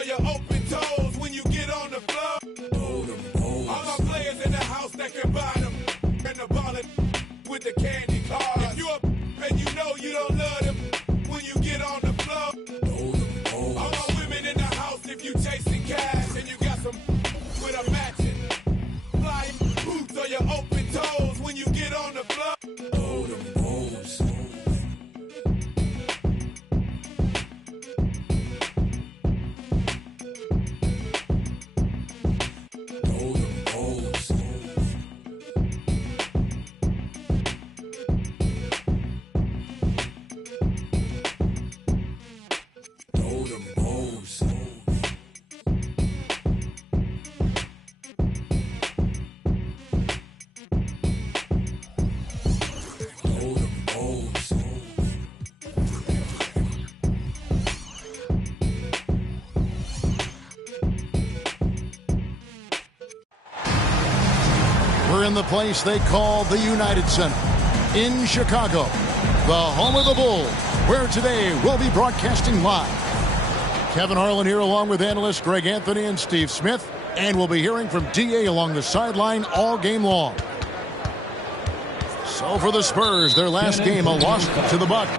or your open toes when you get on the floor. All my players in the house that can buy them and the ballin' with the candy cars. If you up and you know you don't love them when you get on the floor. All my women in the house if you chasing cash and you got some with a matching flying boots or your open toes when you get on the floor. We're in the place they call the United Center in Chicago, the home of the Bulls, where today we'll be broadcasting live. Kevin Harlan here along with analysts Greg Anthony and Steve Smith, and we'll be hearing from D.A. along the sideline all game long. So for the Spurs, their last game, a loss to the Bucks.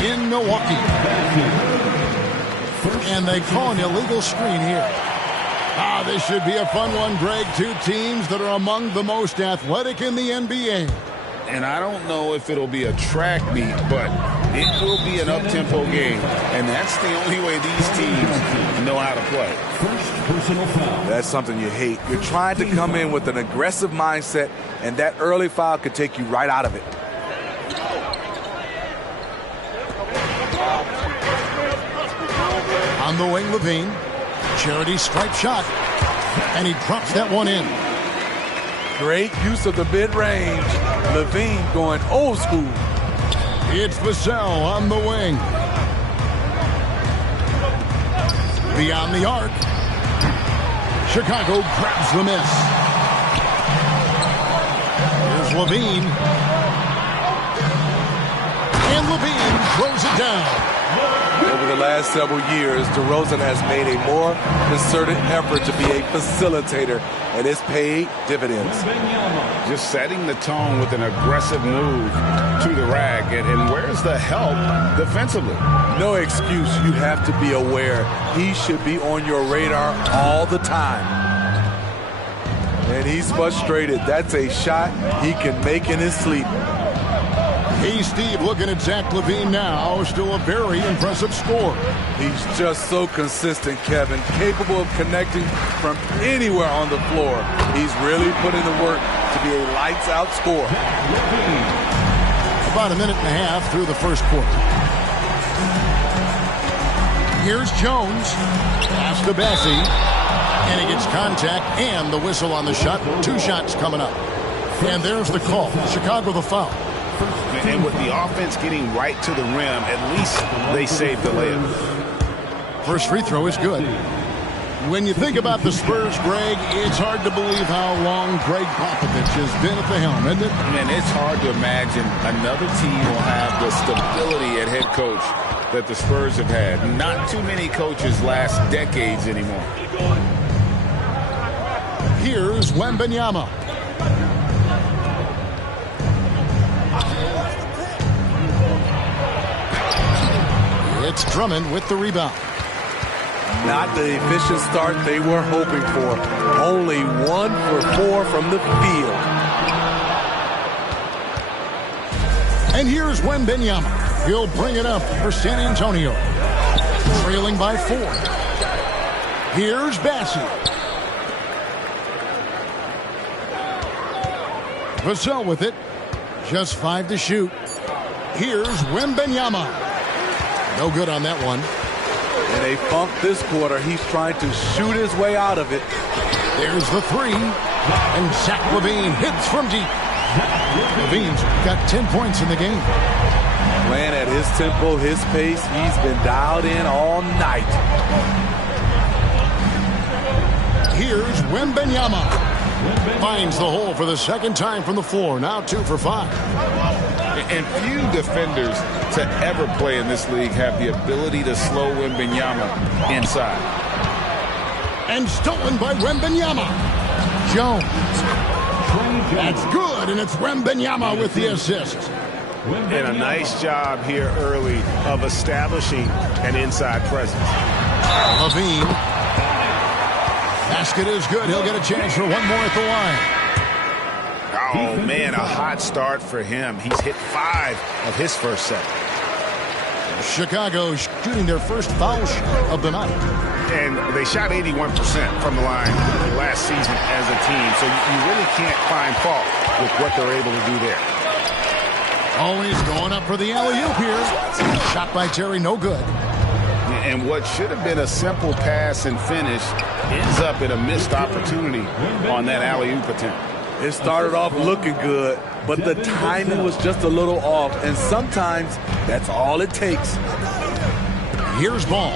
In Milwaukee. And they call an illegal screen here. This should be a fun one, Greg. Two teams that are among the most athletic in the NBA. And I don't know if it'll be a track meet, but it will be an up-tempo game. And that's the only way these teams know how to play. First personal foul. That's something you hate. You're trying to come in with an aggressive mindset, and that early foul could take you right out of it. On the wing, Levine. Charity stripe shot. And he drops that one in. Great use of the mid-range. Levine going old school. It's Vassell on the wing. Beyond the arc. Chicago grabs the miss. Here's Levine. And Levine throws it down. Over Over the last several years, DeRozan has made a more concerted effort to be a facilitator, and it's paid dividends. Just setting the tone with an aggressive move to the rack. And where's the help defensively? No excuse. You have to be aware. He should be on your radar all the time. And he's frustrated. That's a shot he can make in his sleep. Hey, Steve, looking at Zach LaVine now. Still a very impressive score. He's just so consistent, Kevin. Capable of connecting from anywhere on the floor. He's really putting the work to be a lights-out scorer. About a minute and a half through the first quarter. Here's Jones. Pass to Bessie. And he gets contact and the whistle on the shot. 2 shots coming up. And there's the call. Chicago the foul. And with the offense getting right to the rim, at least they saved the layup. First free throw is good. When you think about the Spurs, Greg, it's hard to believe how long Greg Popovich has been at the helm, isn't it? Man, it's hard to imagine another team will have the stability at head coach that the Spurs have had. Not too many coaches last decades anymore. Here's Wembanyama. It's Drummond with the rebound. Not the efficient start they were hoping for. Only 1 for 4 from the field. And here's Wembanyama. He'll bring it up for San Antonio. Trailing by 4. Here's Bassie. Vassell with it. Just 5 to shoot. Here's Wembanyama. No good on that one. In a funk this quarter, he's trying to shoot his way out of it. There's the 3. And Zach LaVine hits from deep. LaVine's got 10 points in the game. Playing at his tempo, his pace. He's been dialed in all night. Here's Wembanyama. Finds the hole for the second time from the floor. Now 2 for 5. And few defenders to ever play in this league have the ability to slow Wembanyama inside. And stolen by Wembanyama. Jones. That's good, and it's Wembanyama with the assist. And a nice job here early of establishing an inside presence. LaVine. Basket is good. He'll get a chance for one more at the line. Oh, man, a hot start for him. He's hit 5 of his first set. Chicago shooting their first foul shot of the night. And they shot 81% from the line last season as a team. So you really can't find fault with what they're able to do there. Always going up for the alley-oop here. Shot by Terry, no good. And what should have been a simple pass and finish ends up in a missed opportunity on that alley-oop attempt. It started off looking good, but the timing was just a little off, and sometimes that's all it takes. Here's Ball,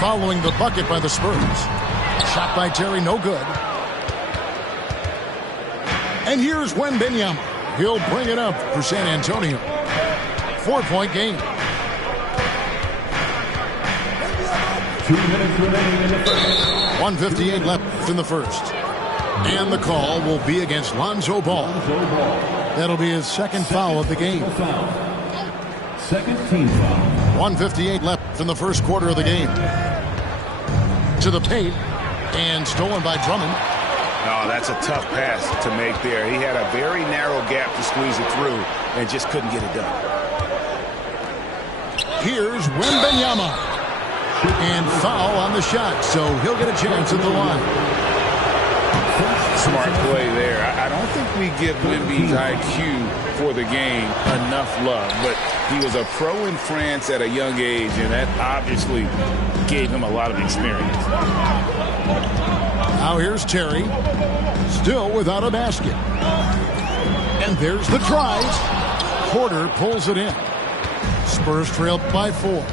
following the bucket by the Spurs. Shot by Terry, no good. And here's Wembanyama. He'll bring it up for San Antonio. 4-point game. 2 minutes remaining in the first. 1:58 left in the first. And the call will be against Lonzo Ball. That'll be his second foul of the game. Second team foul. 1:58 left in the first quarter of the game. To the paint. And stolen by Drummond. Oh, that's a tough pass to make there. He had a very narrow gap to squeeze it through and just couldn't get it done. Here's Wembanyama. And foul on the shot, so he'll get a chance at the line. Smart play there. I don't think we give Wemby's IQ for the game enough love, but he was a pro in France at a young age, and that obviously gave him a lot of experience. Now here's Terry, still without a basket. And there's the tries. Porter pulls it in. Spurs trail by 4.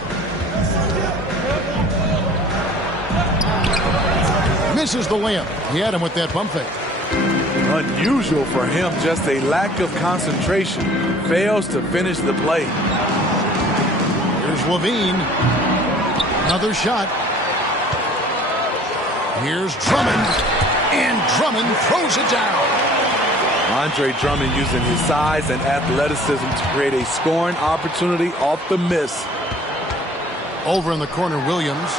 Misses the layup. He had him with that pump fake. Unusual for him, just a lack of concentration. Fails to finish the play. Here's LaVine. Another shot. Here's Drummond. And Drummond throws it down. Andre Drummond using his size and athleticism to create a scoring opportunity off the miss. Over in the corner, Williams.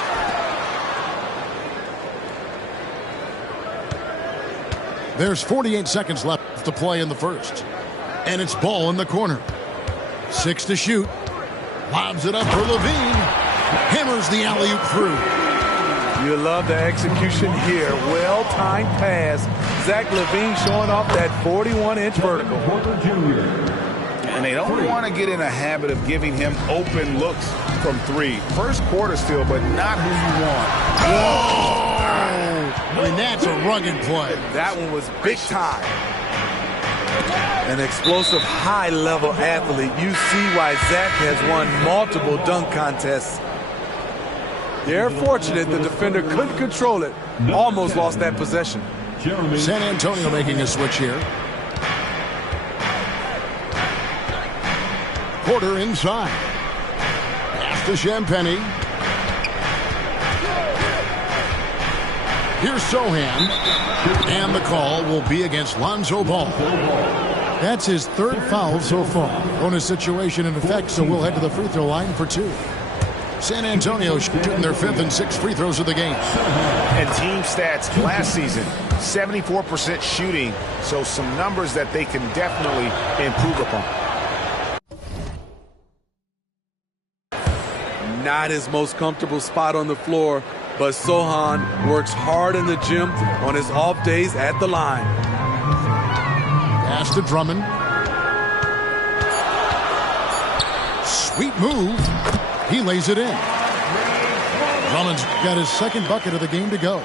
There's 48 seconds left to play in the first. And it's ball in the corner. 6 to shoot. Lobs it up for Levine. Hammers the alley-oop through. You love the execution here. Well-timed pass. Zach LaVine showing off that 41-inch vertical. And they don't want to get in a habit of giving him open looks from 3. First quarter still, but not who you want. Whoa! And that's a rugged play. That one was big time. An explosive, high-level athlete. You see why Zach has won multiple dunk contests. They're fortunate the defender couldn't control it. Almost lost that possession. San Antonio making a switch here. Porter inside. Pass to Champagnie. Here's Sohan. And the call will be against Lonzo Ball. That's his 3rd foul so far. Bonus situation in effect, so we'll head to the free throw line for 2. San Antonio shooting their 5th and 6th free throws of the game. And team stats last season, 74% shooting, so some numbers that they can definitely improve upon. Not his most comfortable spot on the floor, but Sohan works hard in the gym on his off days at the line. Pass to Drummond. Sweet move. He lays it in. Drummond's got his 2nd bucket of the game to go.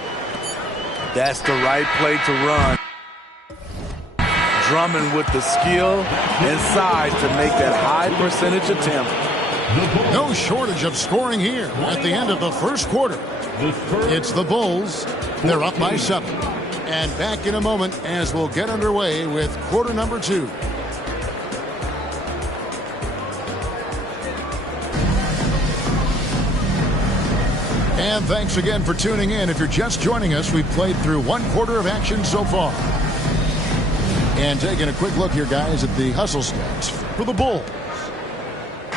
That's the right play to run. Drummond with the skill and size to make that high percentage attempt. No shortage of scoring here at the end of the first quarter. It's the Bulls. They're up by 7. And back in a moment as we'll get underway with quarter number 2. And thanks again for tuning in. If you're just joining us, we've played through 1 quarter of action so far. And taking a quick look here, guys, at the hustle stats for the Bulls.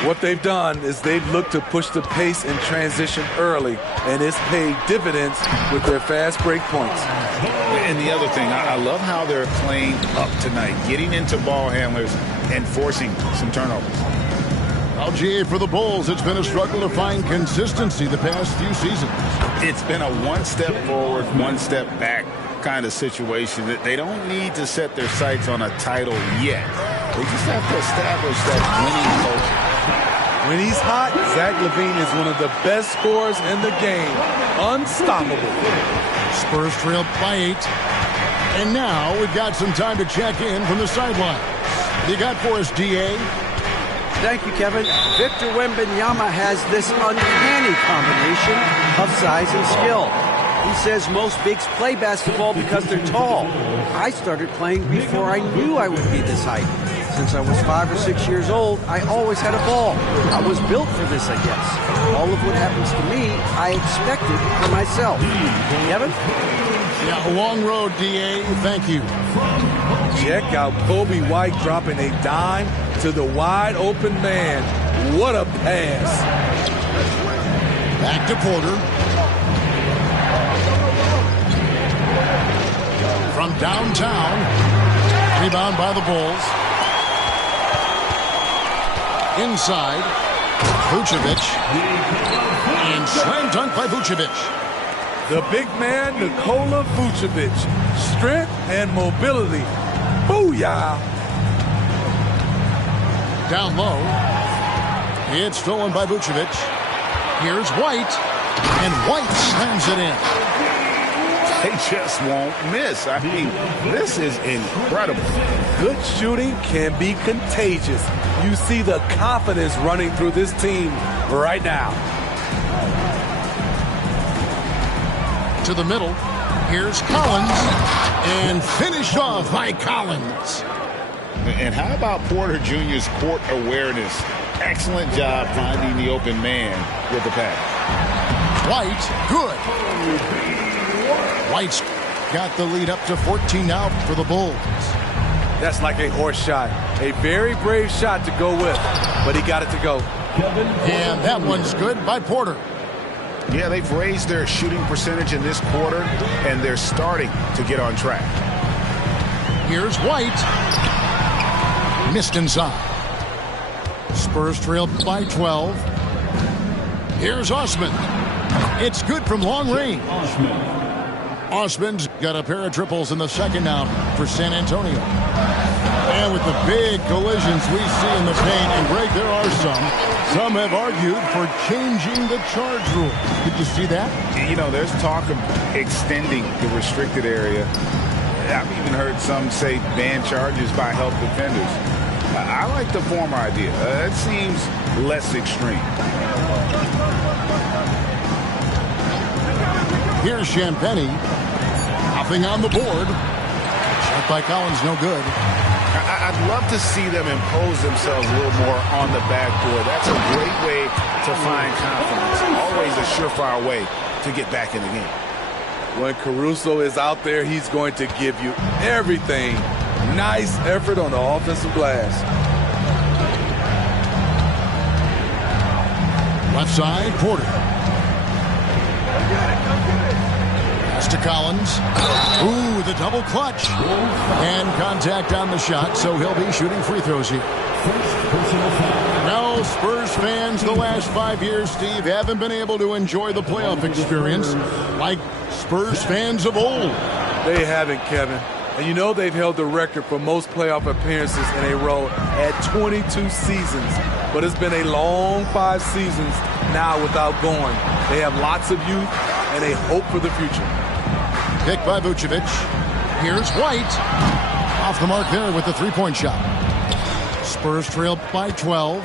What they've done is they've looked to push the pace in transition early, and it's paid dividends with their fast break points. And the other thing, I love how they're playing up tonight, getting into ball handlers and forcing some turnovers. Well, GA, for the Bulls, it's been a struggle to find consistency the past few seasons. It's been a 1 step forward, 1 step back kind of situation. That they don't need to set their sights on a title yet. They just have to establish that winning culture. When he's hot, Zach LaVine is one of the best scorers in the game. Unstoppable. Spurs trail by 8. And now we've got some time to check in from the sideline. What you got for us, DA? Thank you, Kevin. Victor Wembanyama has this uncanny combination of size and skill. He says most bigs play basketball because they're tall. I started playing before I knew I would be this height. Since I was 5 or 6 years old, I always had a ball. I was built for this, I guess. All of what happens to me, I expected for myself. Kevin? Yeah, a long road, DA. Thank you. Check out Kobe White dropping a dime to the wide open man. What a pass. Back to Porter. From downtown. Rebound by the Bulls. Inside. Vucevic. And slam dunk by Vucevic. The big man, Nikola Vucevic. Strength and mobility. Booyah! Down low. It's stolen by Vucevic. Here's White. And White slams it in. They just won't miss. I mean, this is incredible. Good shooting can be contagious. You see the confidence running through this team right now. To the middle. Here's Collins. And finished off by Collins. And how about Porter Jr.'s court awareness? Excellent job finding the open man with the pass. White, good. White's got the lead up to 14 now for the Bulls. That's like a horse shot. A very brave shot to go with, but he got it to go. And that one's good by Porter. Yeah, they've raised their shooting percentage in this quarter, and they're starting to get on track. Here's White. Missed inside. Spurs trail by 12. Here's Osman. It's good from long range. Osman's got a pair of triples in the second now for San Antonio. And with the big collisions we see in the paint, and Greg, there are some have argued for changing the charge rule. Did you see that? You know, there's talk of extending the restricted area. I've even heard some say ban charges by help defenders. I like the former idea. It seems less extreme. Here's Champagnie. Nothing on the board. Shot by Collins, no good. I'd love to see them impose themselves a little more on the backboard. That's a great way to find confidence. Always a surefire way to get back in the game. When Caruso is out there, he's going to give you everything. Nice effort on the offensive glass. Left side, Porter. Pass to Collins. Ooh, the double clutch. And contact on the shot, so he'll be shooting free throws here. Now, Spurs fans, the last 5 years, Steve, haven't been able to enjoy the playoff experience like Spurs fans of old. They haven't, Kevin. And you know they've held the record for most playoff appearances in a row at 22 seasons. But it's been a long 5 seasons now without going. They have lots of youth and a hope for the future. Pick by Vucevic. Here's White. Off the mark there with the three-point shot. Spurs trail by 12.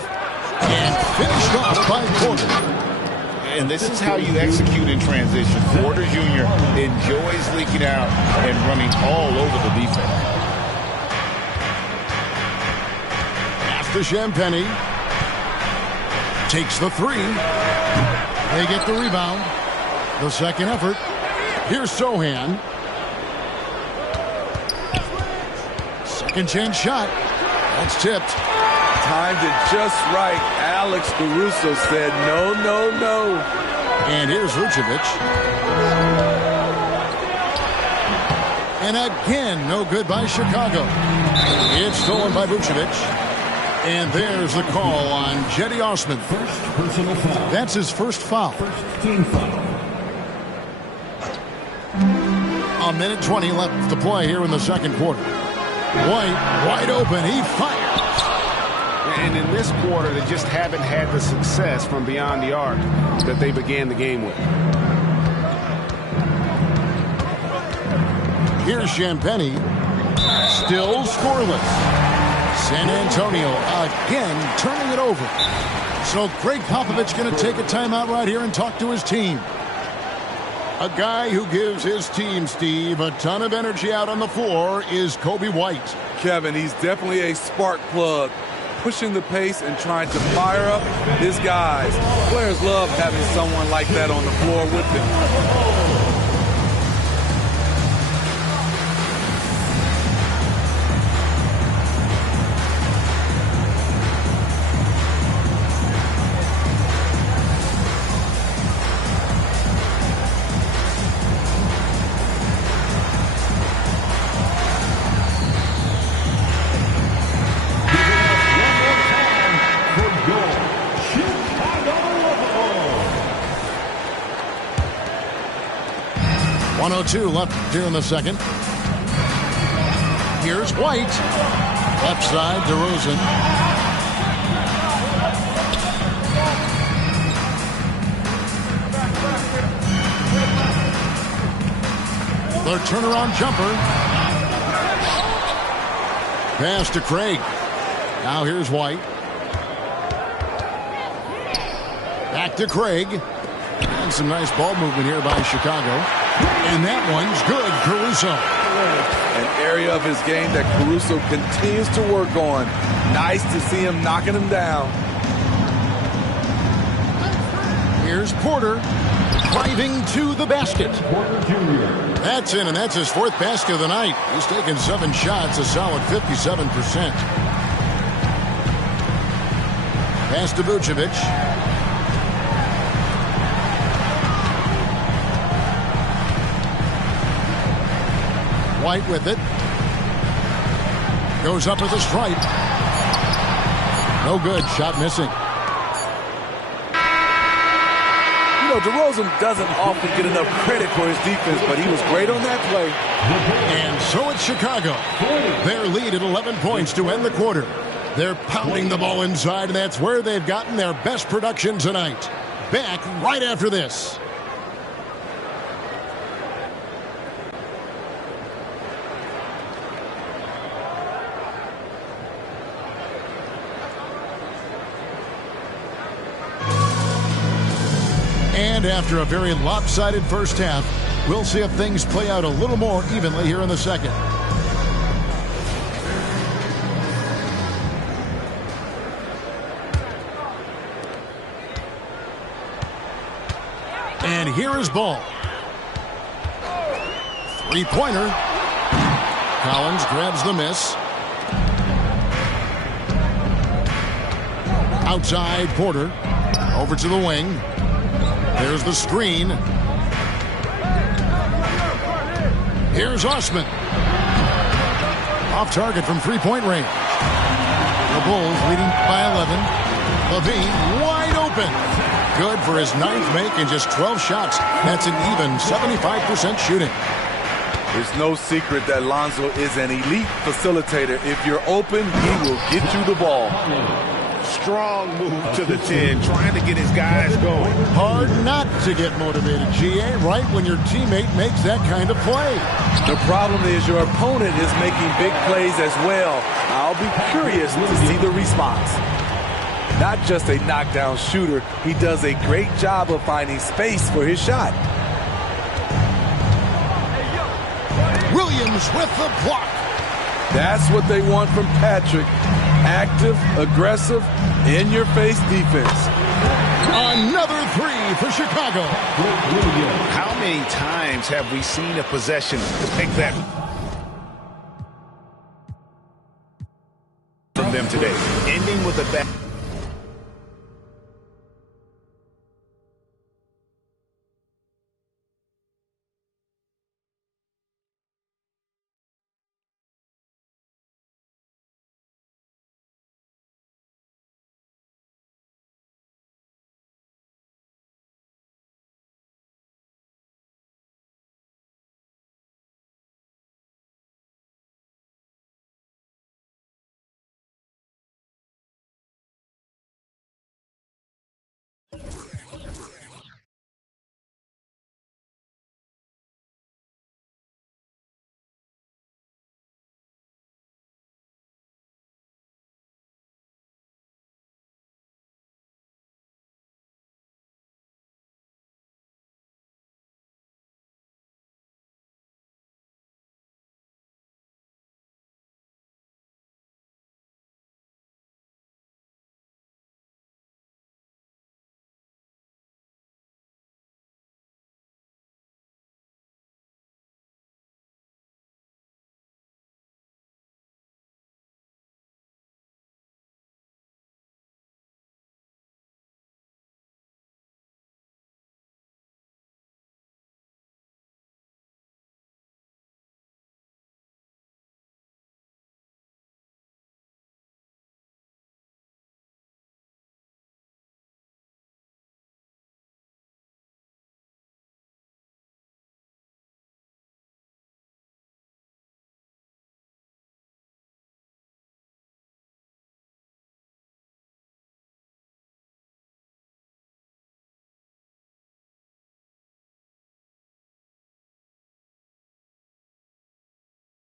And finished off by Porter. And this is how you execute in transition. Porter Jr. enjoys leaking out and running all over the defense. Pass to Champagnie. Takes the three. They get the rebound. The second effort. Here's Sohan. Second chance shot. That's tipped. Timed it just right. Alex Caruso said no, no, no. And here's Vucevic. And again, no good by Chicago. It's stolen by Vucevic. And there's the call on Cedi Osman. First personal foul. That's his first foul. First team foul. A minute 20 left to play here in the second quarter. White, wide open. He fires. And in this quarter, they just haven't had the success from beyond the arc that they began the game with. Here's Champagnie. Still scoreless. San Antonio again turning it over. So Greg Popovich going to take a timeout right here and talk to his team. A guy who gives his team, Steve, a ton of energy out on the floor is Coby White. Kevin, he's definitely a spark plug, pushing the pace and trying to fire up his guys. Players love having someone like that on the floor with them. Left here in the second. Here's White. Left side, DeRozan. The turnaround jumper. Pass to Craig. Now here's White. Back to Craig. And some nice ball movement here by Chicago. And that one's good, Caruso. An area of his game that Caruso continues to work on. Nice to see him knocking him down. Here's Porter. driving to the basket. That's in, and that's his 4th basket of the night. He's taken 7 shots, a solid 57%. Pass to Vucevic. White with it. Goes up with a stripe. No good. Shot missing. You know, DeRozan doesn't often get enough credit for his defense, but he was great on that play. And so it's Chicago. Their lead at 11 points to end the quarter. They're pounding the ball inside, and that's where they've gotten their best production tonight. Back right after this. And after a very lopsided first half, we'll see if things play out a little more evenly here in the second. And here is Ball. 3-pointer. Collins grabs the miss. Outside, Porter. Over to the wing. There's the screen. Here's Osman. Off target from 3-point range. The Bulls leading by 11. LaVine wide open. Good for his 9th make and just 12 shots. That's an even 75% shooting. There's no secret that Lonzo is an elite facilitator. If you're open, he will get you the ball. Strong move to the 10, trying to get his guys going. Hard not to get motivated, GA, right when your teammate makes that kind of play. The problem is your opponent is making big plays as well. I'll be curious to see the response. Not just a knockdown shooter, he does a great job of finding space for his shot. Williams with the block. That's what they want from Patrick. Active, aggressive, in-your-face defense. Another 3 for Chicago. How many times have we seen a possession take that from them today? Ending with a back.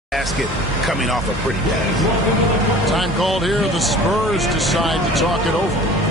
Basket coming off a pretty pass. Time called here. The Spurs decide to talk it over.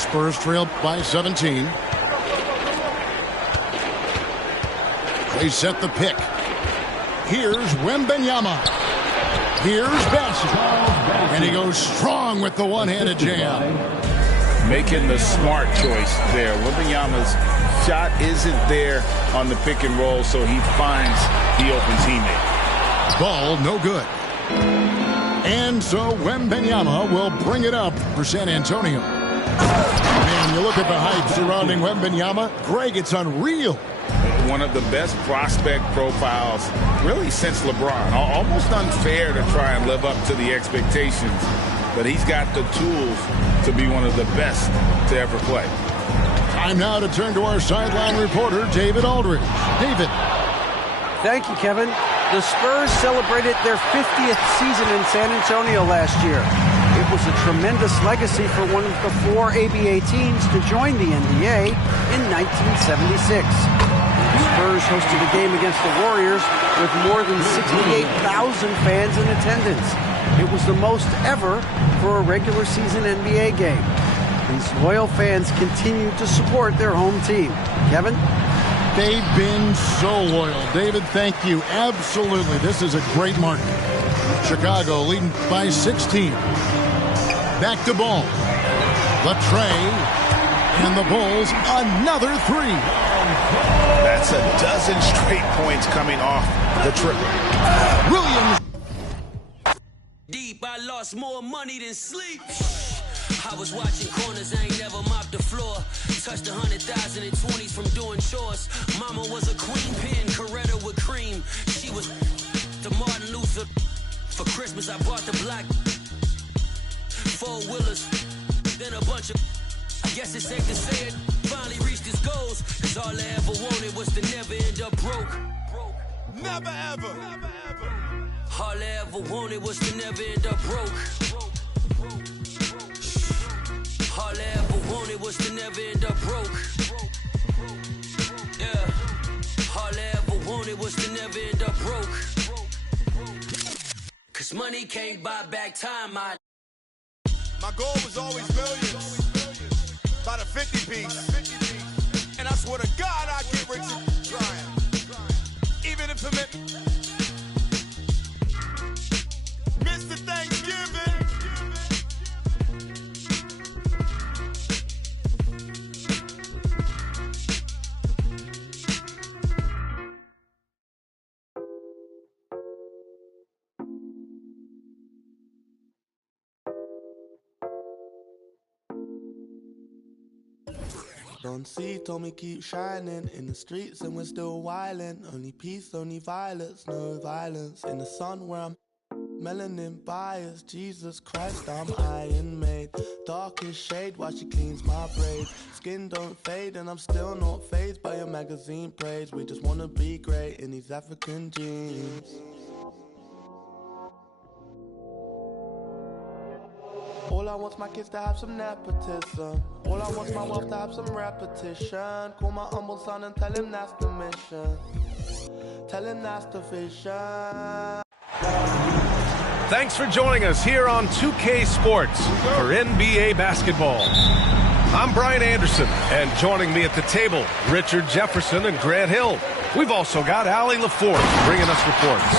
Spurs trail by 17. They set the pick. Here's Wembanyama. Here's Bassett. And he goes strong with the one-handed jam. Making the smart choice there. Wembanyama's shot isn't there on the pick and roll, so he finds the open teammate. Ball no good. And so Wembanyama will bring it up for San Antonio. Man, you look at the hype surrounding Wembanyama. Greg, it's unreal. One of the best prospect profiles really since LeBron. Almost unfair to try and live up to the expectations, but he's got the tools to be one of the best to ever play. Time now to turn to our sideline reporter, David Aldridge. David. Thank you, Kevin. The Spurs celebrated their 50th season in San Antonio last year. It was a tremendous legacy for one of the 4 ABA teams to join the NBA in 1976. The Spurs hosted a game against the Warriors with more than 68,000 fans in attendance. It was the most ever for a regular season NBA game. These loyal fans continue to support their home team. Kevin? They've been so loyal. David, thank you. Absolutely. This is a great market. Chicago leading by 16. Back to ball. Latrey. And the Bulls, another 3. That's a dozen straight points coming off the triple. Williams. Deep, I lost more money than sleep. I was watching corners, I ain't never mopped the floor. Touched 100,000 in 20s from doing chores. Mama was a queen pin, Coretta with cream. She was the Martin Luther. For Christmas, I bought the black 4-wheelers. Then a bunch of, I guess it's safe to say it, finally reached his goals. Cause all I ever wanted was to never end up broke. Never ever. All I ever wanted was to never end up broke. All I ever wanted was to never end up broke. Yeah. All I ever wanted was to never end up broke. Cause money can't buy back time. My goal was always millions. By the 50 piece. And I swear to God I get rich trying. Even if it meant Mr. Thanksgiving. Don't see, told me keep shining in the streets and we're still wildin'. Only peace, only violence, no violence. In the sun where I'm melanin biased. Jesus Christ, I'm iron made. Darkest shade while she cleans my braids. Skin don't fade and I'm still not fazed by your magazine praise. We just wanna be great in these African jeans. All I want's my kids to have some nepotism. All I want's my wealth to have some repetition. Call my humble son and tell him that's the mission. Tell him that's the vision. Thanks for joining us here on 2K Sports for NBA basketball. I'm Brian Anderson, and joining me at the table, Richard Jefferson and Grant Hill. We've also got Allie LaForce bringing us reports.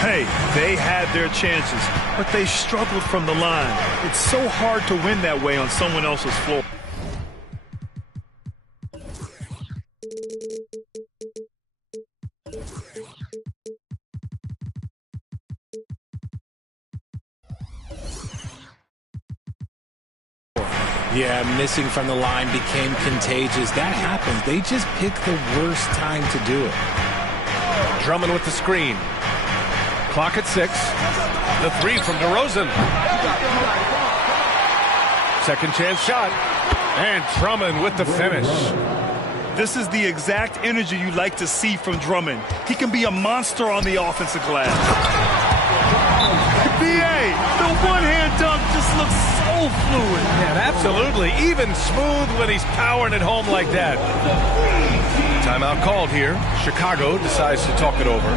Hey, they had their chances, but they struggled from the line. It's so hard to win that way on someone else's floor. Yeah, missing from the line became contagious. That happens. They just picked the worst time to do it. Drummond with the screen. Clock at 6. The 3 from DeRozan. Second chance shot. And Drummond with the finish. This is the exact energy you like to see from Drummond. He can be a monster on the offensive glass. B.A., the one-hand dunk just looks so fluid. Yeah, absolutely. Even smooth when he's powering it home like that. Timeout called here. Chicago decides to talk it over.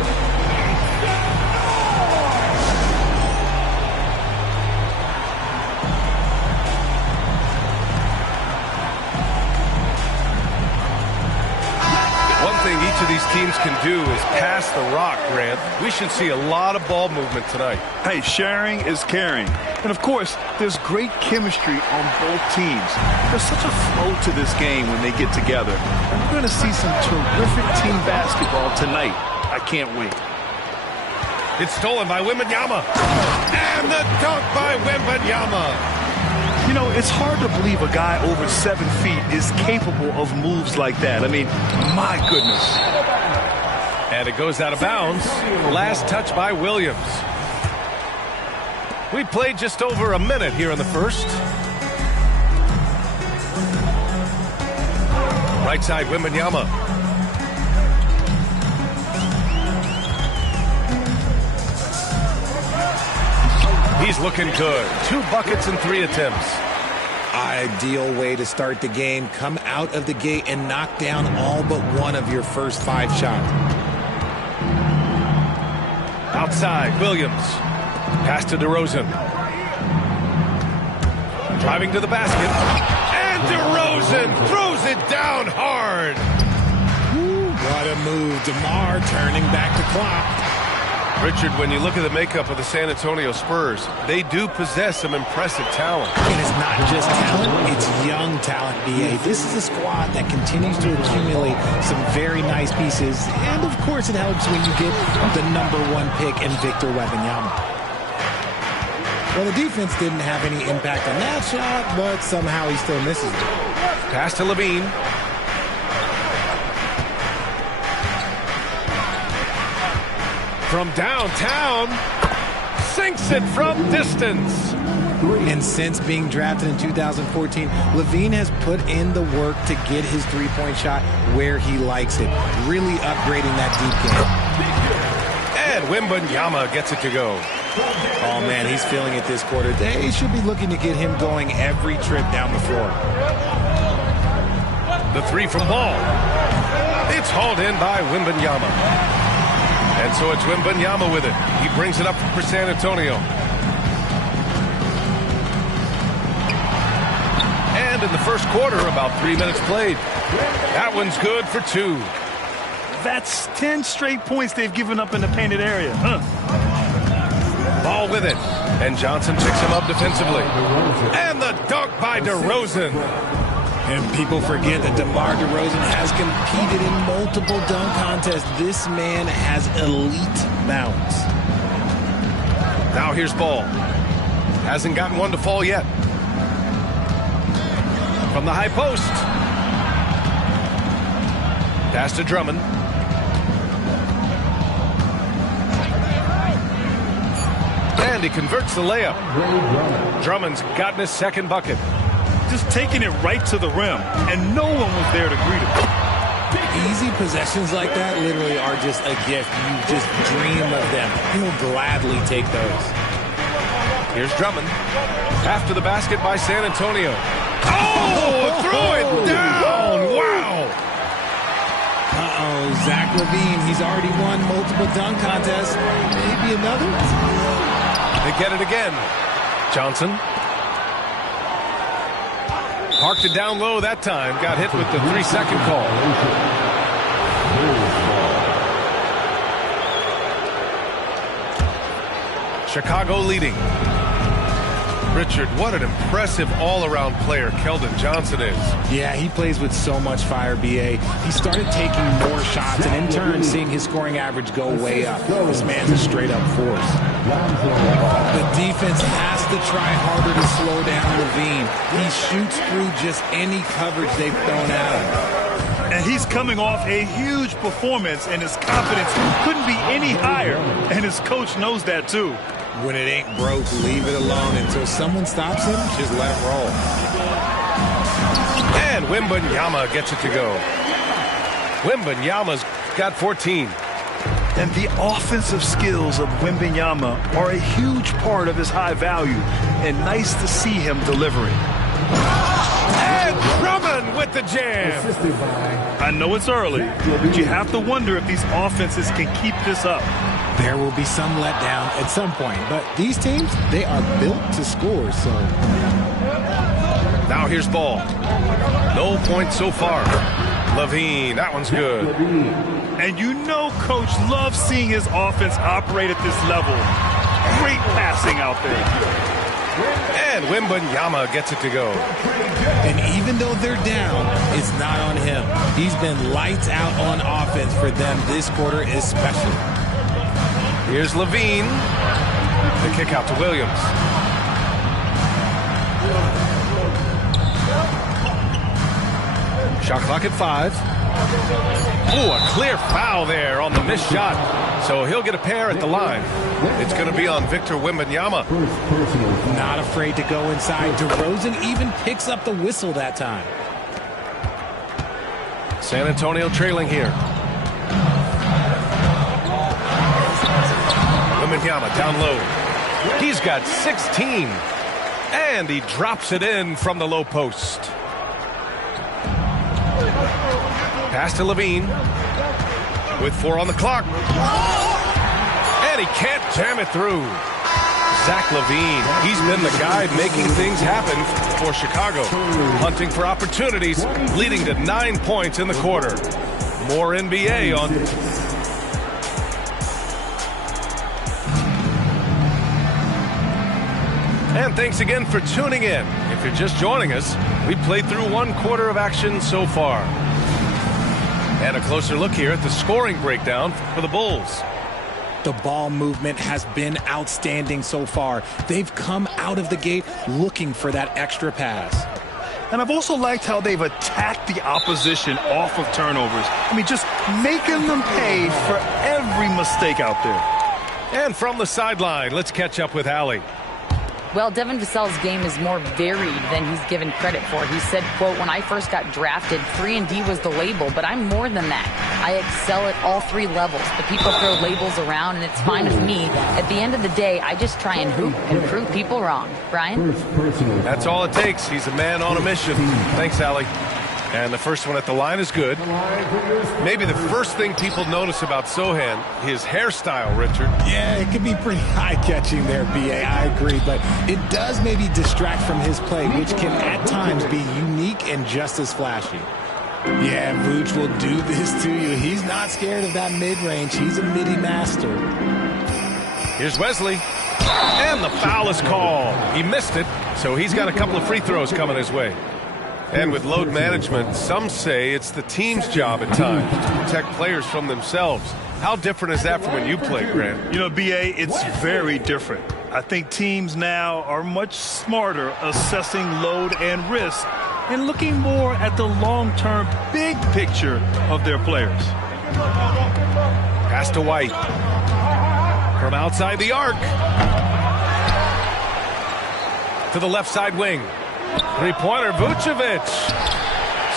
teams can do is pass the rock, Grant. We should see a lot of ball movement tonight. Hey, sharing is caring. And, of course, there's great chemistry on both teams. There's such a flow to this game when they get together. And we're going to see some terrific team basketball tonight. I can't wait. It's stolen by Wembanyama. And the dunk by Wembanyama. You know, it's hard to believe a guy over 7 feet is capable of moves like that. I mean, my goodness. And it goes out of bounds. Last touch by Williams. We played just over a minute here in the first. Right side, Wembanyama. He's looking good. 2 buckets and 3 attempts. Ideal way to start the game. Come out of the gate and knock down all but one of your first 5 shots. Outside, Williams. Pass to DeRozan. Driving to the basket. And DeRozan throws it down hard. What a move. DeMar turning back the clock. Richard, when you look at the makeup of the San Antonio Spurs, they do possess some impressive talent. And it's not just talent, it's young talent, B.A. This is a squad that continues to accumulate some very nice pieces. And, of course, it helps when you get the #1 pick in Victor Wembanyama. Well, the defense didn't have any impact on that shot, but somehow he still misses it. Pass to Levine. From downtown, sinks it from distance. And since being drafted in 2014, Levine has put in the work to get his three-point shot where he likes it, really upgrading that deep game. And Wembanyama gets it to go. Oh, man, he's feeling it this quarter. They should be looking to get him going every trip down the floor. The 3 from Ball. It's hauled in by Wembanyama. And so it's Wembanyama with it. He brings it up for San Antonio. And in the first quarter, about 3 minutes played. That one's good for 2. That's 10 straight points they've given up in the painted area. Ball with it. And Johnson picks him up defensively. And the dunk by DeRozan. And people forget that DeMar DeRozan has competed in multiple dunk contests. This man has elite bounce. Now here's Ball. Hasn't gotten one to fall yet. From the high post. Pass to Drummond. And he converts the layup. Drummond's gotten his second bucket. Just taking it right to the rim, and no one was there to greet him. Easy possessions like that literally are just a gift. You just dream of them. He'll gladly take those. Here's Drummond. After the basket by San Antonio. Oh, throw it down. Wow. Uh-oh, Zach LaVine. He's already won multiple dunk contests. Maybe another? They get it again. Johnson. Parked it down low that time. Got hit with the 3-second call. Chicago leading. Richard, what an impressive all-around player Keldon Johnson is. Yeah, he plays with so much fire, B.A. He started taking more shots and in turn seeing his scoring average go way up. This man's a straight-up force. The defense has to try harder to slow down Levine. He shoots through just any coverage they've thrown at him. And he's coming off a huge performance, and his confidence couldn't be any higher. And his coach knows that, too. When it ain't broke, leave it alone. Until someone stops him, just let him roll. And Wembanyama gets it to go. Wembanyama's got 14. And the offensive skills of Wembanyama are a huge part of his high value. And nice to see him delivering. And Drummond with the jam. I know it's early, but you have to wonder if these offenses can keep this up. There will be some letdown at some point, but these teams, they are built to score, so. Now here's Ball. No points so far. LaVine, that one's good. And you know Coach loves seeing his offense operate at this level. Great passing out there. And Wembanyama gets it to go. And even though they're down, it's not on him. He's been lights out on offense for them this quarter especially. Here's LaVine. The kick out to Williams. Shot clock at 5. Ooh, a clear foul there on the missed shot. So he'll get a pair at the line. It's going to be on Victor Wembanyama. Not afraid to go inside. DeRozan even picks up the whistle that time. San Antonio trailing here. Wembanyama down low. He's got 16. And he drops it in from the low post. Pass to LaVine. With 4 on the clock. And he can't jam it through. Zach LaVine, he's been the guy making things happen for Chicago. Hunting for opportunities, leading to 9 points in the quarter. More NBA on... And thanks again for tuning in. If you're just joining us, we played through 1 quarter of action so far. And a closer look here at the scoring breakdown for the Bulls. The ball movement has been outstanding so far. They've come out of the gate looking for that extra pass. And I've also liked how they've attacked the opposition off of turnovers. I mean, just making them pay for every mistake out there. And from the sideline, let's catch up with Allie. Well, Devin Vassell's game is more varied than he's given credit for. He said, quote, when I first got drafted, 3-and-D was the label, but I'm more than that. I excel at all 3 levels. The people throw labels around, and it's fine with me. At the end of the day, I just try and hoop and prove people wrong. Brian? That's all it takes. He's a man on a mission. Thanks, Allie. And the first one at the line is good. Maybe the first thing people notice about Sochan, his hairstyle, Richard. Yeah, it can be pretty eye-catching there, B.A. I agree, but it does maybe distract from his play, which can at times be unique and just as flashy. Yeah, Vooch will do this to you. He's not scared of that mid-range. He's a midi master. Here's Wesley. And the foul is called. He missed it, so he's got a couple of free throws coming his way. And with load management, some say it's the team's job at times to protect players from themselves. How different is that from when you played, Grant? You know, B.A., it's very different. I think teams now are much smarter assessing load and risk and looking more at the long-term big picture of their players. Pass to White. From outside the arc. To the left side wing. Three-pointer, Vucevic.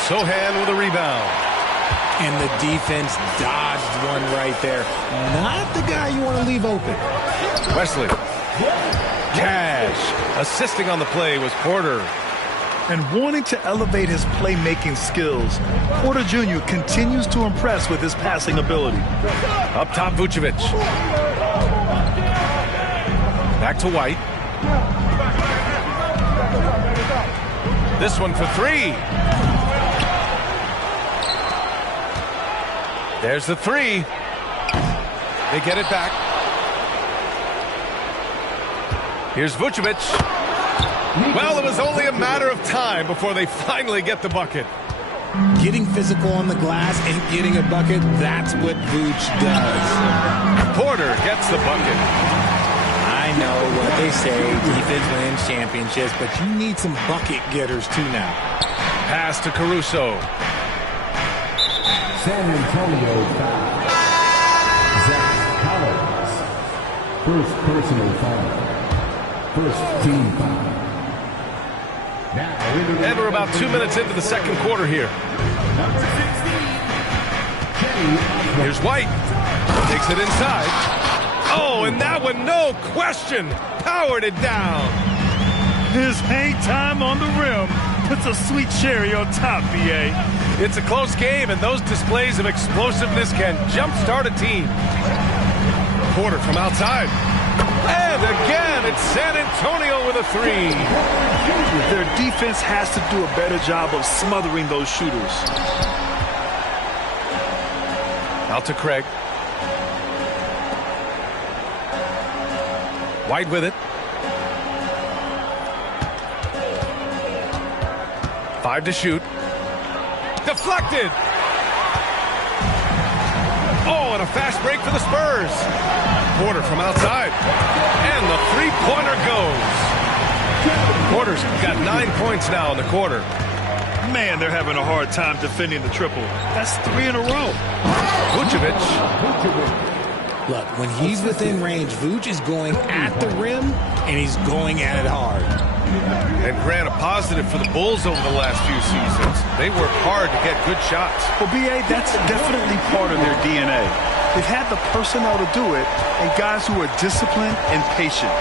Sochan with a rebound. And the defense dodged one right there. Not the guy you want to leave open. Wesley. Cash. Assisting on the play was Porter. And wanting to elevate his playmaking skills, Porter Jr. continues to impress with his passing ability. Up top, Vucevic. Back to White. This one for 3. There's the 3. They get it back. Here's Vucevic. Well, it was only a matter of time before they finally get the bucket. Getting physical on the glass and getting a bucket, that's what Vooch does. Porter gets the bucket. I know what they say, defense wins championships, but you need some bucket getters too now. Pass to Caruso. San Antonio foul. Zach Collins. First personal foul. First team foul. And we're about 2 minutes into the second quarter here. Here's White. Takes it inside. Oh, and that one, no question, powered it down. His hang time on the rim puts a sweet cherry on top, B.A. It's a close game, and those displays of explosiveness can jumpstart a team. Porter from outside. And again, it's San Antonio with a 3. Their defense has to do a better job of smothering those shooters. Out to Craig. White with it. 5 to shoot. Deflected. Oh, and a fast break for the Spurs. Porter from outside. And the three-pointer goes. Porter's got 9 points now in the quarter. Man, they're having a hard time defending the triple. That's 3 in a row. Vucevic. Look, when he's within range, Vooch is going at the rim, and he's going at it hard. And Grant, a positive for the Bulls over the last few seasons. They work hard to get good shots. Well, B.A., that's definitely part of their DNA. They've had the personnel to do it, and guys who are disciplined and patient.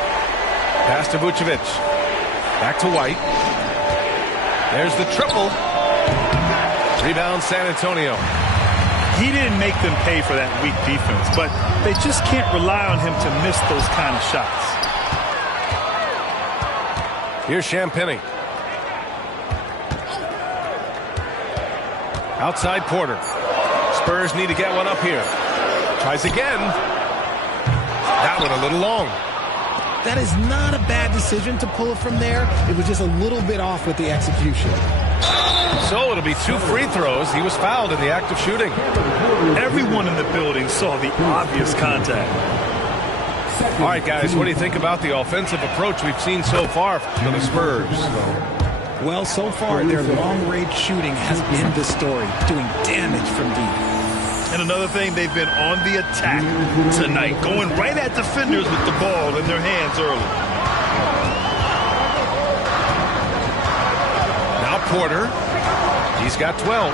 Pass to Vucevic. Back to White. There's the triple. Rebound, San Antonio. He didn't make them pay for that weak defense, but they just can't rely on him to miss those kind of shots. Here's Champagnie. Outside Porter. Spurs need to get one up here. Tries again. That one a little long. That is not a bad decision to pull it from there. It was just a little bit off with the execution. So it'll be 2 free throws. He was fouled in the act of shooting. Everyone in the building saw the obvious contact. All right, guys, what do you think about the offensive approach we've seen so far for the Spurs? Well, so far, their long-range shooting has been the story, doing damage from deep. And another thing, they've been on the attack tonight, going right at defenders with the ball in their hands early. Now Porter. He's got 12.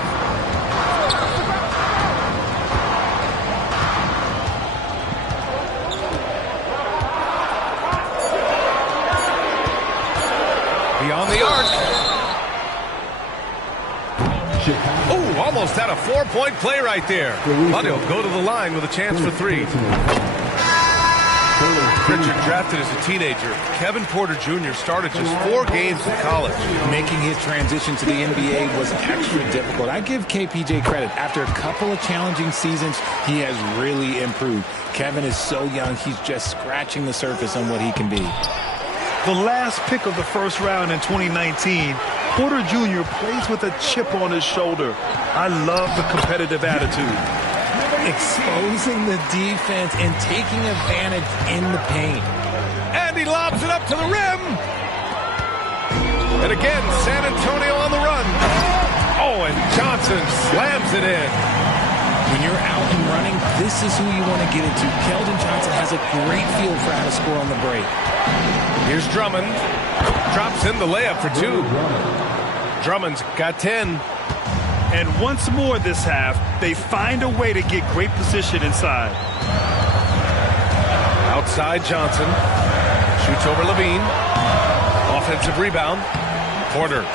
Beyond the arc. Oh, almost had a 4-point play right there. But he'll go to the line with a chance for 3. Richard, drafted as a teenager, Kevin Porter Jr. started just 4 games in college. Making his transition to the NBA was extra difficult. I give KPJ credit. After a couple of challenging seasons, he has really improved. Kevin is so young, he's just scratching the surface on what he can be. The last pick of the first round in 2019, Porter Jr. plays with a chip on his shoulder. I love the competitive attitude. Exposing the defense and taking advantage in the paint. And he lobs it up to the rim. And again, San Antonio on the run. Oh, and Johnson slams it in. When you're out and running, this is who you want to get into. Keldon Johnson has a great feel for how to score on the break. Here's Drummond. Drops in the layup for 2. Drummond's got 10. And once more this half, they find a way to get great position inside. Outside Johnson. Shoots over Levine. Offensive rebound. Porter.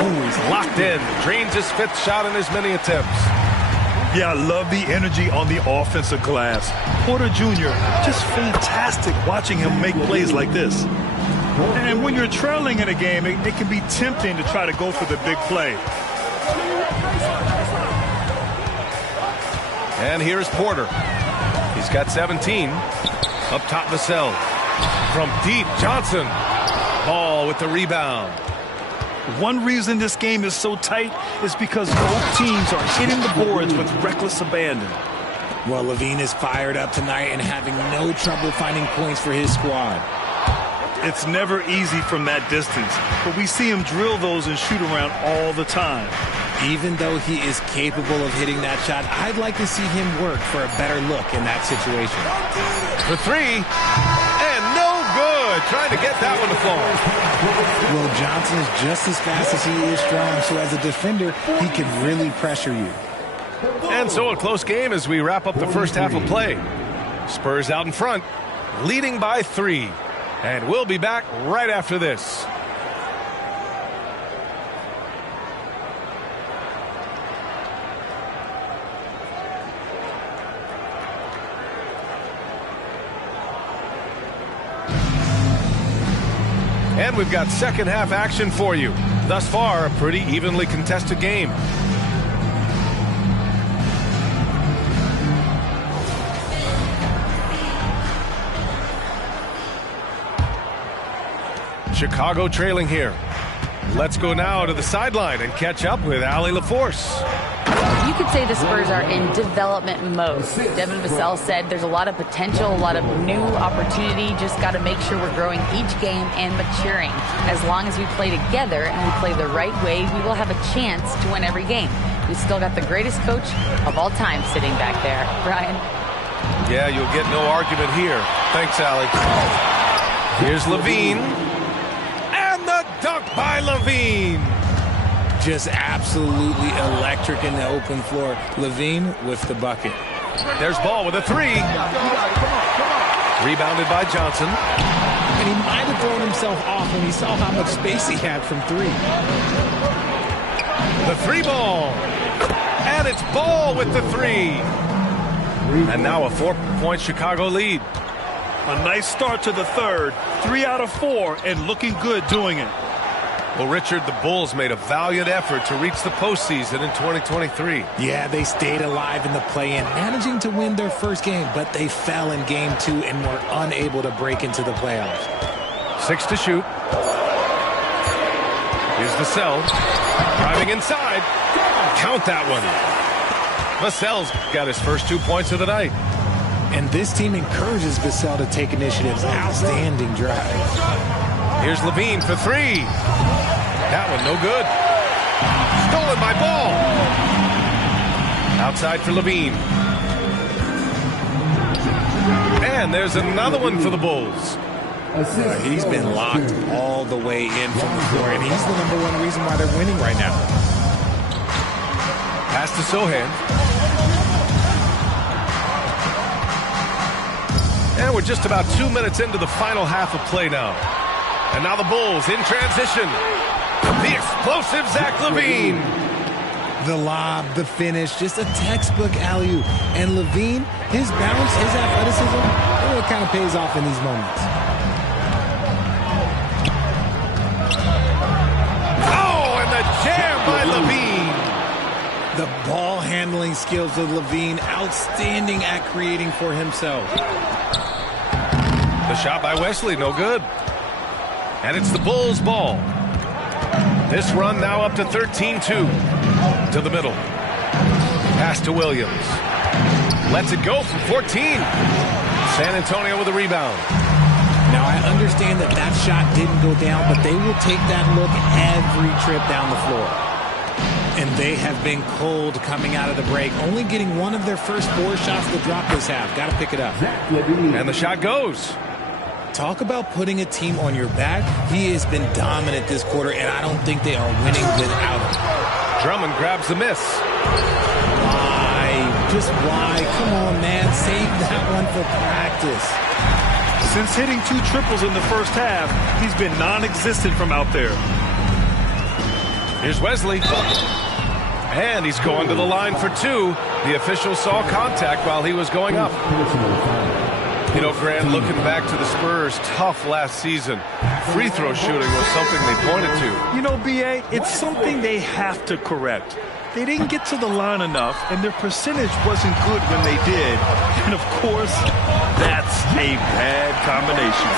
Ooh, he's locked in. Drains his 5th shot in as many attempts. Yeah, I love the energy on the offensive glass. Porter Jr., just fantastic watching him make plays like this. And when you're trailing in a game, it can be tempting to try to go for the big play. And here's Porter. He's got 17. Up top, Vassell. From deep, Johnson. Ball with the rebound. One reason this game is so tight is because both teams are hitting the boards with reckless abandon. Well, Levine is fired up tonight and having no trouble finding points for his squad. It's never easy from that distance, but we see him drill those and shoot around all the time. Even though he is capable of hitting that shot, I'd like to see him work for a better look in that situation. For 3, and no good. Trying to get that one to fall. Well, Johnson is just as fast as he is strong, so as a defender, he can really pressure you. And so a close game as we wrap up the first half of play. Spurs out in front, leading by 3. And we'll be back right after this. And we've got second half action for you. Thus far, a pretty evenly contested game. Chicago trailing here. Let's go now to the sideline and catch up with Allie LaForce. You could say the Spurs are in development mode. Devin Vassell said there's a lot of potential, a lot of new opportunity. Just got to make sure we're growing each game and maturing. As long as we play together and we play the right way, we will have a chance to win every game. We still got the greatest coach of all time sitting back there. Brian? Yeah, you'll get no argument here. Thanks, Allie. Here's LaVine. And the dunk by LaVine. Just absolutely electric in the open floor. LaVine with the bucket. There's Ball with a three. Rebounded by Johnson. And he might have thrown himself off when he saw how much space he had from three. The three ball. And it's Ball with the three. And now a 4-point Chicago lead. A nice start to the third. 3 out of 4 and looking good doing it. Well, Richard, the Bulls made a valiant effort to reach the postseason in 2023. Yeah, they stayed alive in the play-in, managing to win their first game, but they fell in game 2 and were unable to break into the playoffs. 6 to shoot. Here's Vassell. Driving inside. Count that one. Vassell's got his first 2 points of the night. And this team encourages Vassell to take initiatives. Outstanding drive. Here's LaVine for three. That one no good. Stolen by Ball. Outside for LaVine. And there's another one for the Bulls. He's been locked all the way in from the floor, and he's the #1 reason why they're winning right now. Pass to Sohan. And we're just about 2 minutes into the final half of play now. And now the Bulls in transition. The explosive Zach LaVine. The lob, the finish, just a textbook alley-oop. And LaVine, his bounce, his athleticism, it kind of pays off in these moments. Oh, and the jam by LaVine. The ball handling skills of LaVine, outstanding at creating for himself. The shot by Wesley, no good. And it's the Bulls' ball. This run now up to 13-2. To the middle. Pass to Williams. Lets it go from 14. San Antonio with a rebound. Now, I understand that that shot didn't go down, but they will take that look every trip down the floor. And they have been cold coming out of the break, only getting one of their first 4 shots to drop this half. Got to pick it up. And the shot goes. Talk about putting a team on your back. He has been dominant this quarter, and I don't think they are winning without him. Drummond grabs the miss. Why? Just why? Come on, man. Save that one for practice. Since hitting 2 triples in the first half, he's been non-existent from out there. Here's Wesley. And he's going to the line for 2. The official saw contact while he was going up. You know, Grant, looking back to the Spurs' tough last season, free throw shooting was something they pointed to. You know, B.A., it's something they have to correct. They didn't get to the line enough, and their percentage wasn't good when they did. And, of course, that's a bad combination.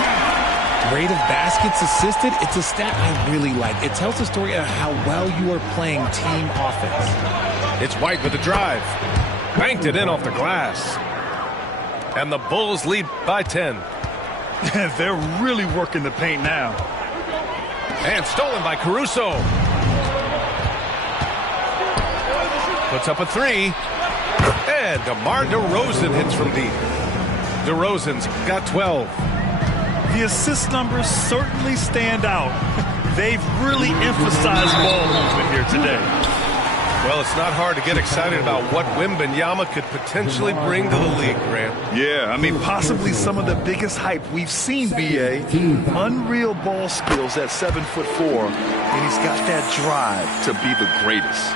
Rate of baskets assisted, it's a stat I really like. It tells the story of how well you are playing team offense. It's White with the drive. Banked it in off the glass. And the Bulls lead by 10. They're really working the paint now. And stolen by Caruso. Puts up a 3. And DeMar DeRozan hits from deep. DeRozan's got 12. The assist numbers certainly stand out. They've really emphasized ball movement here today. Well, it's not hard to get excited about what Wembanyama could potentially bring to the league, Grant. Yeah, I mean, possibly some of the biggest hype we've seen, B.A. Unreal ball skills at 7'4", and he's got that drive to be the greatest.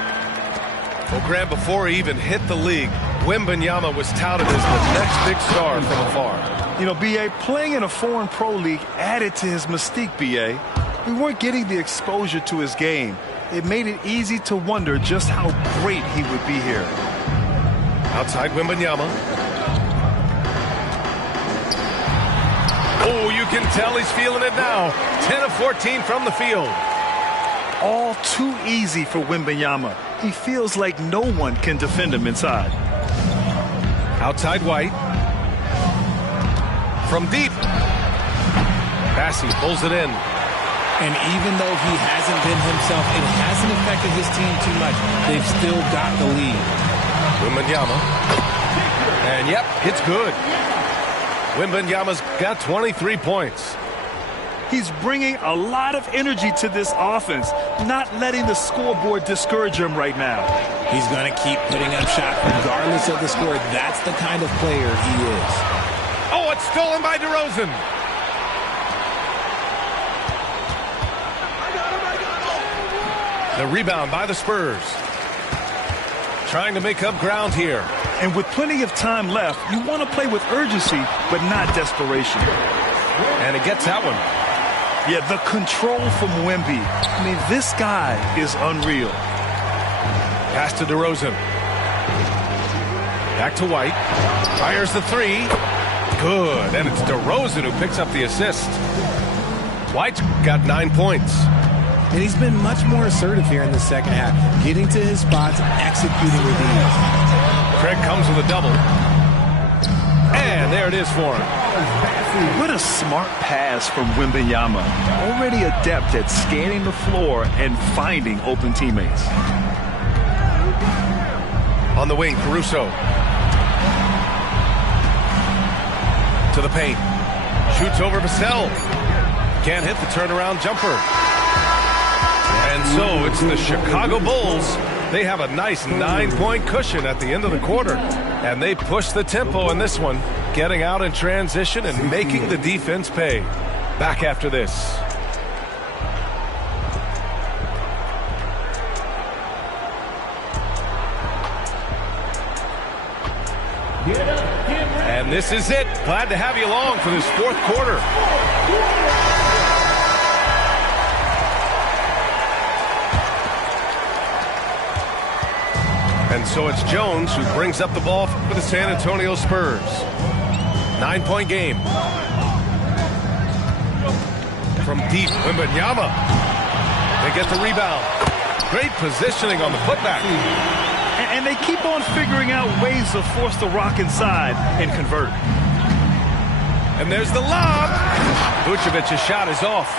Well, Grant, before he even hit the league, Wembanyama was touted as the next big star from afar. You know, B.A., playing in a foreign pro league added to his mystique, B.A. We weren't getting the exposure to his game. It made it easy to wonder just how great he would be here. Outside Wembanyama. Oh, you can tell he's feeling it now. 10 of 14 from the field. All too easy for Wembanyama. He feels like no one can defend him inside. Outside White. From deep. Bassey pulls it in. And even though he hasn't been himself, it hasn't affected his team too much. They've still got the lead. Wembanyama. And yep, it's good. Wembanyama's got 23 points. He's bringing a lot of energy to this offense, not letting the scoreboard discourage him right now. He's going to keep putting up shots regardless of the score. That's the kind of player he is. Oh, it's stolen by DeRozan. The rebound by the Spurs. Trying to make up ground here. And with plenty of time left, you want to play with urgency, but not desperation. And it gets that one. Yeah, the control from Wemby. I mean, this guy is unreal. Pass to DeRozan. Back to White. Fires the three. Good. And it's DeRozan who picks up the assist. White's got 9 points. And he's been much more assertive here in the second half, getting to his spots, executing with ease. Craig comes with a double. And there it is for him. What a smart pass from Wembanyama. Already adept at scanning the floor and finding open teammates. On the wing, Caruso. To the paint. Shoots over Vassell. Can't hit the turnaround jumper. And so it's the Chicago Bulls. They have a nice 9-point cushion at the end of the quarter. And they push the tempo in this one, getting out in transition and making the defense pay. Back after this. And this is it. Glad to have you along for this fourth quarter. And so it's Jones who brings up the ball for the San Antonio Spurs. 9-point game. From deep, Wembanyama. They get the rebound. Great positioning on the putback. And they keep on figuring out ways to force the rock inside and convert. And there's the lob. Vucevic's shot is off.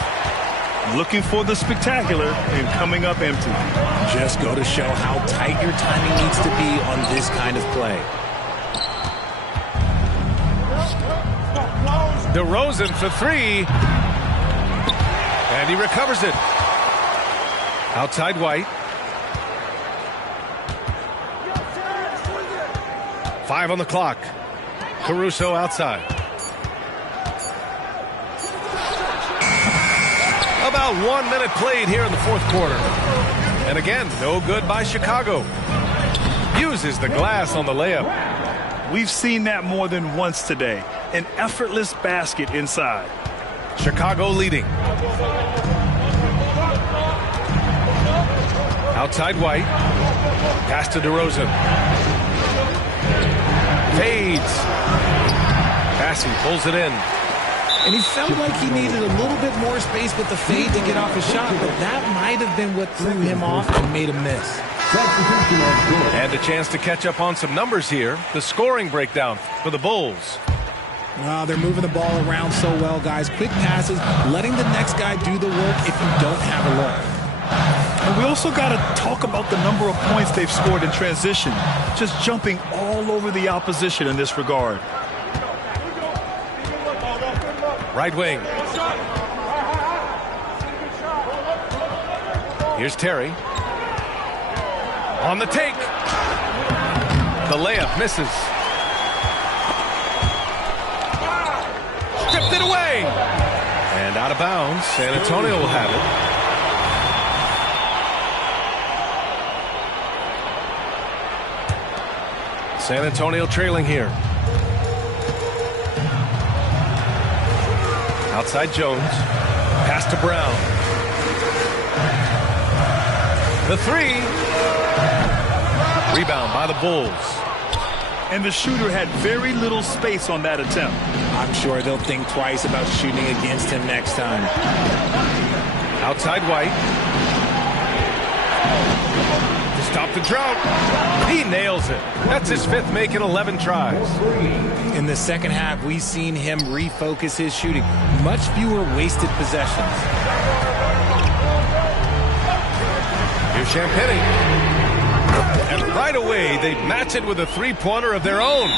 Looking for the spectacular and coming up empty. Just go to show how tight your timing needs to be on this kind of play. DeRozan for three. And he recovers it. Outside White. 5 on the clock. Caruso outside. About 1 minute played here in the fourth quarter. And again, no good by Chicago. Uses the glass on the layup. We've seen that more than once today. An effortless basket inside. Chicago leading. Outside White. Pass to DeRozan. Fades. Passing, pulls it in. And he felt like he needed a little bit more space with the fade to get off his shot, but that might have been what threw him off and made him miss. And a chance to catch up on some numbers here. The scoring breakdown for the Bulls. Well, they're moving the ball around so well, guys. Quick passes, letting the next guy do the work if you don't have a look. And we also got to talk about the number of points they've scored in transition. Just jumping all over the opposition in this regard. Right wing. Here's Terry. On the take. The layup misses. Stripped it away. And out of bounds. San Antonio will have it. San Antonio trailing here. Outside Jones. Pass to Brown. The three. Rebound by the Bulls. And the shooter had very little space on that attempt. I'm sure they'll think twice about shooting against him next time. Outside White. To stop the drought. He nails it. That's his 5th make in 11 tries. In the second half, we've seen him refocus his shooting. Much fewer wasted possessions. Here's Champagnie. And right away, they match it with a three-pointer of their own.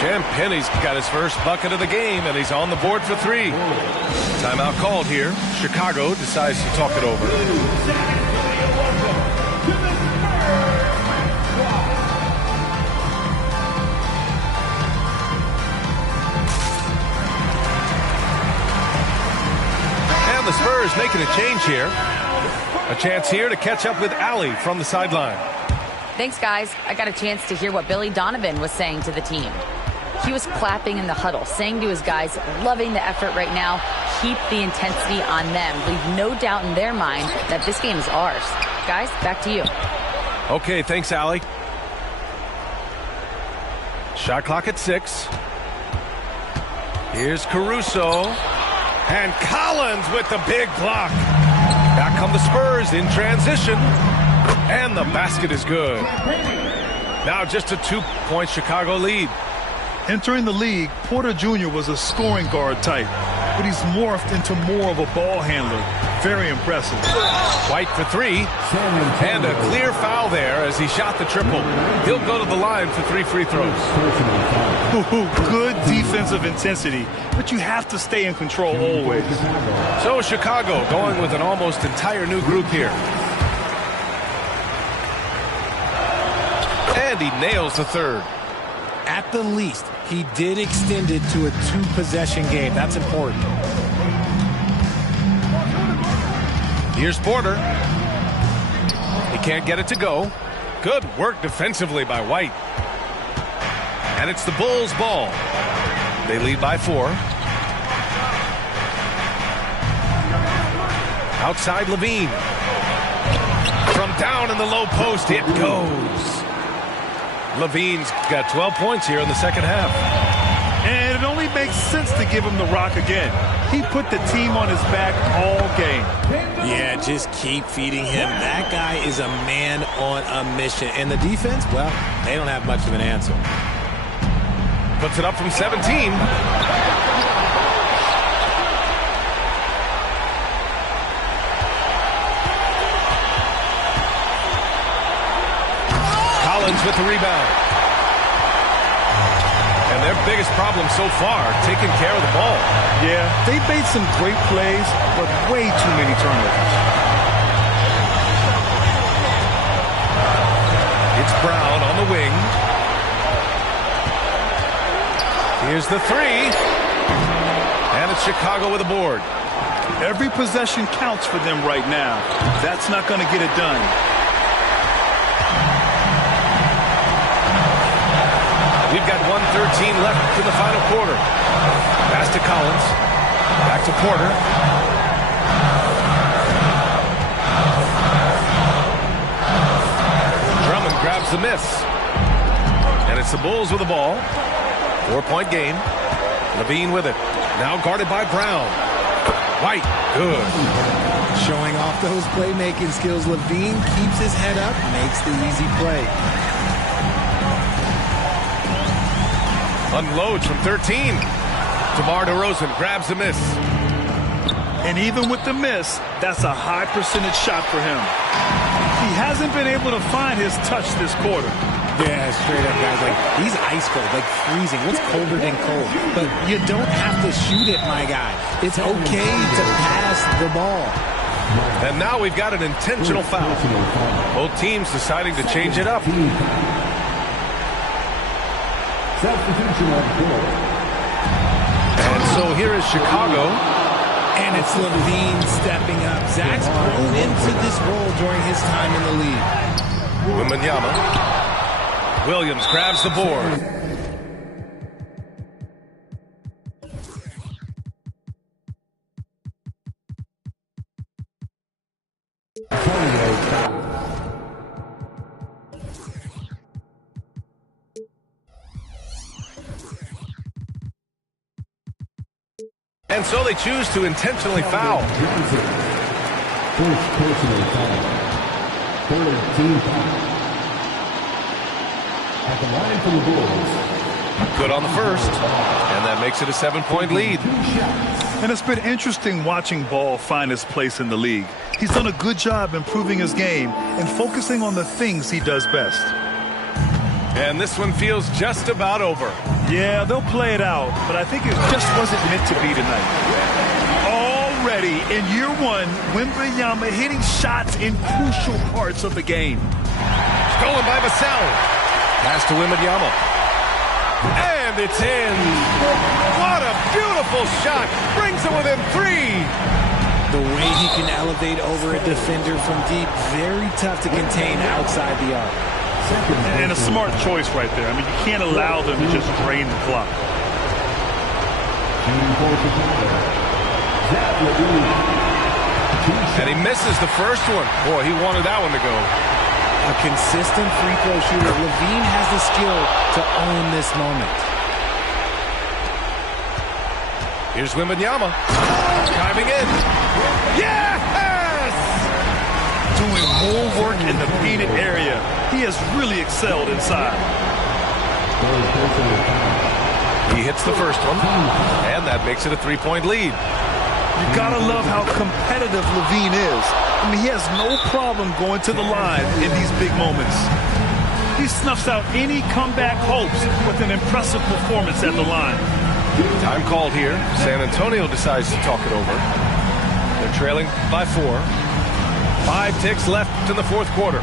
Champagnie's got his first bucket of the game, and he's on the board for 3. Timeout called here. Chicago decides to talk it over. And the Spurs making a change here. A chance here to catch up with Allie from the sideline. Thanks, guys. I got a chance to hear what Billy Donovan was saying to the team. He was clapping in the huddle, saying to his guys, loving the effort right now, keep the intensity on them. Leave no doubt in their mind that this game is ours. Guys, back to you. Okay, thanks, Allie. Shot clock at 6. Here's Caruso. And Collins with the big block. Back come the Spurs in transition. And the basket is good. Now just a 2-point Chicago lead. Entering the league, Porter Jr. was a scoring guard type, but he's morphed into more of a ball handler. Very impressive. White for 3. And a clear foul there as he shot the triple. He'll go to the line for 3 free throws. Good defensive intensity, but you have to stay in control always. So Chicago going with an almost entire new group here. And he nails the 3rd. At the least, he did extend it to a 2-possession game. That's important. Here's Porter. He can't get it to go. Good work defensively by White. And it's the Bulls' ball. They lead by 4. Outside Levine. From down in the low post, it goes. Levine's got 12 points here in the second half. And it only makes sense to give him the rock again. He put the team on his back all game. Yeah, just keep feeding him. That guy is a man on a mission. And the defense, well, they don't have much of an answer. Puts it up from 17. Collins with the rebound. And their biggest problem so far, taking care of the ball. Yeah, they made some great plays, but way too many turnovers. It's Brown on the wing. Here's the 3. And it's Chicago with a board. Every possession counts for them right now. That's not going to get it done. We've got 1:13 left in the final quarter. Pass to Collins. Back to Porter. Drummond grabs the miss. And it's the Bulls with the ball. 4-point game. Levine with it. Now guarded by Brown. White. Good. Showing off those playmaking skills. Levine keeps his head up, makes the easy play. Unloads from 13. DeMar DeRozan grabs the miss. And even with the miss, that's a high percentage shot for him. He hasn't been able to find his touch this quarter. Yeah, straight up, guys. Like, he's ice cold, like freezing. What's colder than cold? But you don't have to shoot it, my guy. It's okay to pass the ball. And now we've got an intentional foul. Both teams deciding to change it up. And so here is Chicago. And it's Levine stepping up. Zach's grown into this role during his time in the league. Wembanyama. Williams grabs the board. And so they choose to intentionally foul. First personal foul. Third team foul. At the line for the Bulls. Good on the first. And that makes it a 7-point lead. And it's been interesting watching Ball find his place in the league. He's done a good job improving his game and focusing on the things he does best. And this one feels just about over. Yeah, they'll play it out, but I think it just wasn't meant to be tonight. Already in year one, Wembanyama hitting shots in crucial parts of the game. Stolen by Vassell. Pass to Wembanyama. And it's in. What a beautiful shot. Brings it within 3. The way he can elevate over a defender from deep, very tough to contain outside the arc. And a smart choice right there. I mean, you can't allow them to just drain the clock. And he misses the first one. Boy, he wanted that one to go. A consistent free throw shooter. LaVine has the skill to own this moment. Here's Wembanyama. Driving in. Yes! Doing more work in the painted area. He has really excelled inside. He hits the first one, and that makes it a 3-point lead. You gotta love how competitive LaVine is. I mean, he has no problem going to the line in these big moments. He snuffs out any comeback hopes with an impressive performance at the line. Time called here. San Antonio decides to talk it over. They're trailing by 4. 5 ticks left in the fourth quarter.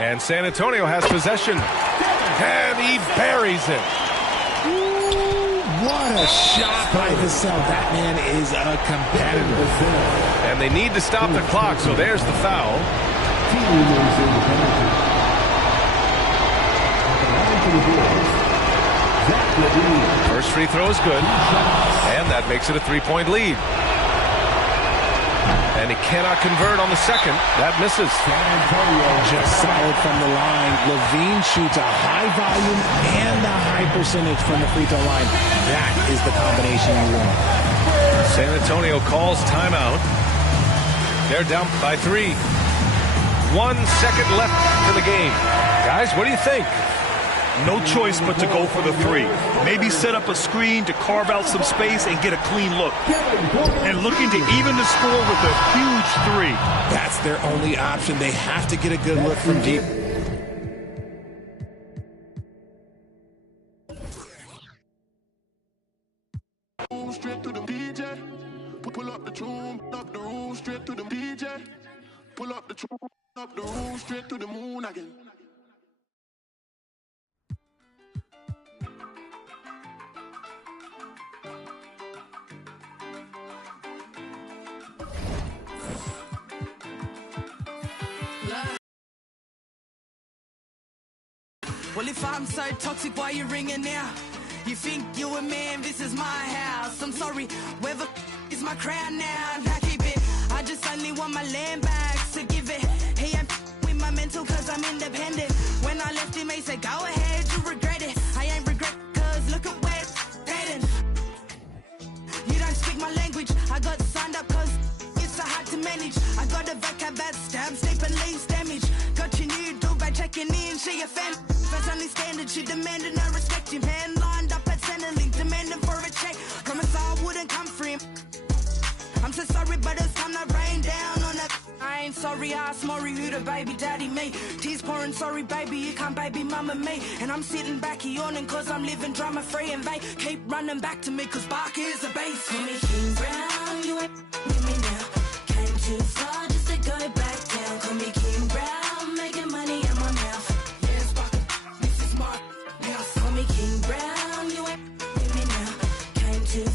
And San Antonio has possession. And he buries it. Ooh, what a shot by Vassell. That man is a competitor. And they need to stop the clock, so there's the foul. First free throw is good. And that makes it a 3-point lead. And he cannot convert on the second. That misses. San Antonio just solid from the line. LaVine shoots a high volume and a high percentage from the free throw line. That is the combination you want. San Antonio calls timeout. They're down by 3. 1 second left in the game. Guys, what do you think? No choice but to go for the 3. Maybe set up a screen to carve out some space and get a clean look. And looking to even the score with a huge 3. That's their only option. They have to get a good look from deep. Straight to the DJ. Pull up the tune, up the room, straight to the DJ. Pull up the tune, up the room, straight to the moon again. Well, if I'm so toxic, why you ringing now? You think you a man, this is my house. I'm sorry, whether is my crown now. I keep it, I just only want my land back, so give it. He ain't with my mental cause I'm independent. When I left him, he said, go ahead, you regret it. I ain't regret cause look at where it's heading. You don't speak my language, I got signed up cause it's so hard to manage. I got a vocab that stabs deep and leaves damage. Got your new dog by checking in, she a fan. First only standard, she demanded no respect. Your man lined up at Centrelink, demanding for a check. Promise I wouldn't come for him. I'm so sorry, but it's time to rain down on that. I ain't sorry, I asked Maury who the baby daddy me. Tears pouring, sorry baby, you can't baby mama me. And I'm sitting back yawning cause I'm living drama free and they keep running back to me cause Bark is a base for me. King Brown, you ain't